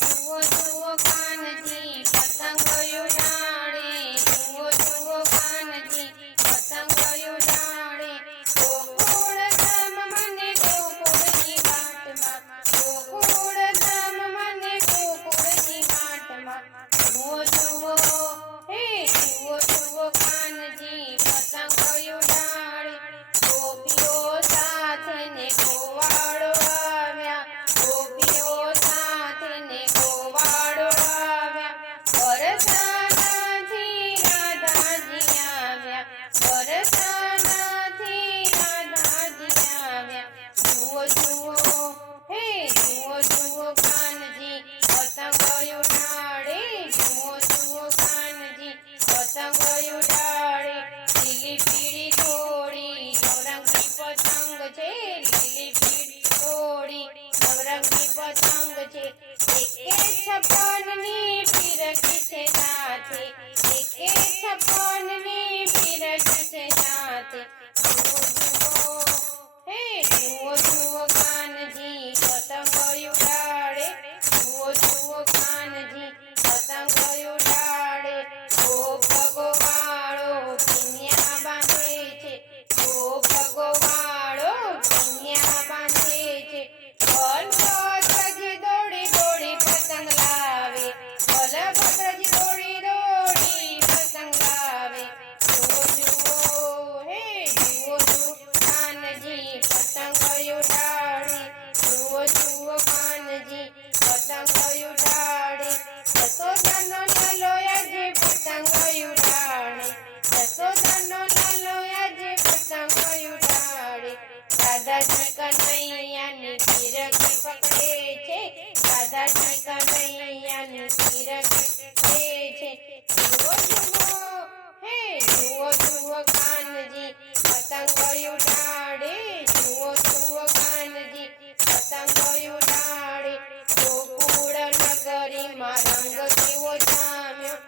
જુઓ જુઓ કાનજી પતંગ ઉડાડે, જુઓ જુઓ કાનજી પતંગ ઉડાડે. ગોકુળ ધામ મને ગોકુળની વાટમાં, ગોકુળ ધામ મને ગોકુળની વાટમાં. જુઓ જુઓ હે જુઓ જુઓ કાનજી પતંગ ઉડાડે. ગોપીઓ સાથે ને ગોવાળો આવ્યા, ગોપીઓ સાથે ને ગોવાળો આવ્યા. બરસાનાથી રાધાજી આવ્યા, બરસાનાથી રાધાજી આવ્યા. જુઓ જુઓ હે જુઓ જુઓ કાનજી પતંગ ઉડાડે, જુઓ જુઓ કાનજી પતંગ ઉડાડે. લીલી પીળી થોડી નવરંગી પતંગ છે, લીલી પીળી થોડી નવરંગી પતંગ છે. એકે 56ની ફિરકી છે સાથે, એકે 56ની ફિરકી છે સાથે. જુઓ જુઓ હે જુઓ જુઓ કાનજી પતંગ ઉડાડે, જુઓ જુઓ કાનજી પતંગ ઉડાડે. ગોપગોવાળો પિન્યા બાંધે છે, ગોપગોવાળો પિન્યા બાંધે છે. બલભદ્રજી દોડી દોડી પતંગ લાવે, બલભદ્રજી દોડી દોડી પતંગ લાવે. જુઓ જુઓ હે જુઓ જુઓ કાનજી પતંગ ઉડાડે, જુઓ જુઓ કાનજી પતંગ ઉડાડે. યશોદાનો લાલો આજે પતંગ ઉડાડે, યશોદાનો લાલો આજે પતંગ ઉડાડે. દાદાજી કનૈયાની ફિરકી પકડે છે, દાદાજી કનૈયાની ફિરકી પકડે છે. જુઓ જુઓ હે જુઓ જુઓ કાનજી પતંગ ઉડાડે, જુઓ જુઓ કાનજી પતંગ ઉડાડે. ગોકુળ નગરીમાં રંગ કેવો જામ્યો,